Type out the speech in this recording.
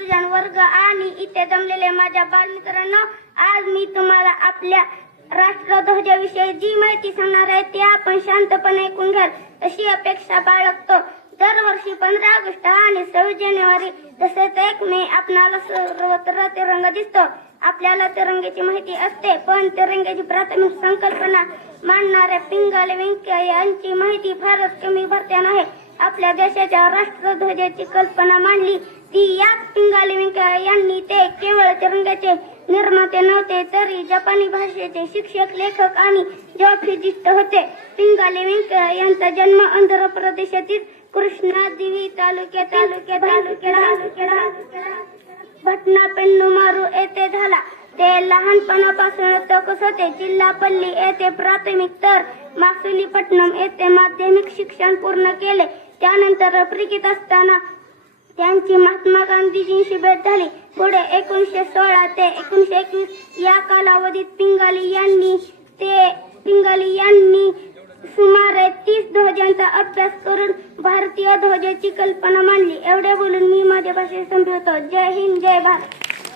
गुरुजन वर्ग आणि इथे जमलेले माझ्या बालमित्रांनो आज मी तुम्हाला आपल्या राष्ट्रध्वजाविषयी जी माहिती सांगणार आहे ती आपण शांतपणे ऐकून घ्याल. अशी अपेक्षा बाळगतो. दरवर्षी पंधरा ऑगस्ट आणि सव्वीस जानेवारी तसेच एक मे आपणाला सर्वत्र तिरंगा दिसतो. आपल्याला तिरंग्याची माहिती असते पण तिरंग्याची प्राथमिक संकल्पना मांडणाऱ्या पिंगाले व्यंकय्या यांची माहिती फारच कमी भरत्यान आहे. आपल्या देशाच्या राष्ट्रध्वजाची कल्पना मांडली. ती या पिंगाली व्यंकय्या यांनी ते केवळ तिरंगाचे निर्माते नव्हते तरी जपानी भाषेचे शिक्षक लेखक आणि जॉफिजिस्ट होते. पिंगाली व्यंकय्या यांचा जन्म आंध्र प्रदेशातील कृष्णा देवी तालुक्या तालुक्या तालुक्या भटना पेन्नुमारू येथे झाला. ते लहानपणापासून तकस होते. जिल्हापल्ली येथे प्राथमिक तर मासुलीपट्टणम येथे माध्यमिक शिक्षण पूर्ण केले. त्यानंतर आफ्रिकेत असताना त्यांची महात्मा गांधीजींशी भेट झाली. पुढे एकोणीसशे सोळा ते एकोणीसशे एकवीस या कालावधीत पिंगाली यांनी ते पिंगाली यांनी सुमारे तीस ध्वजांचा अभ्यास करून भारतीय ध्वजाची कल्पना मांडली. एवढे बोलून मी माझ्या भाषेत संपवतो जय हिंद जय भारत.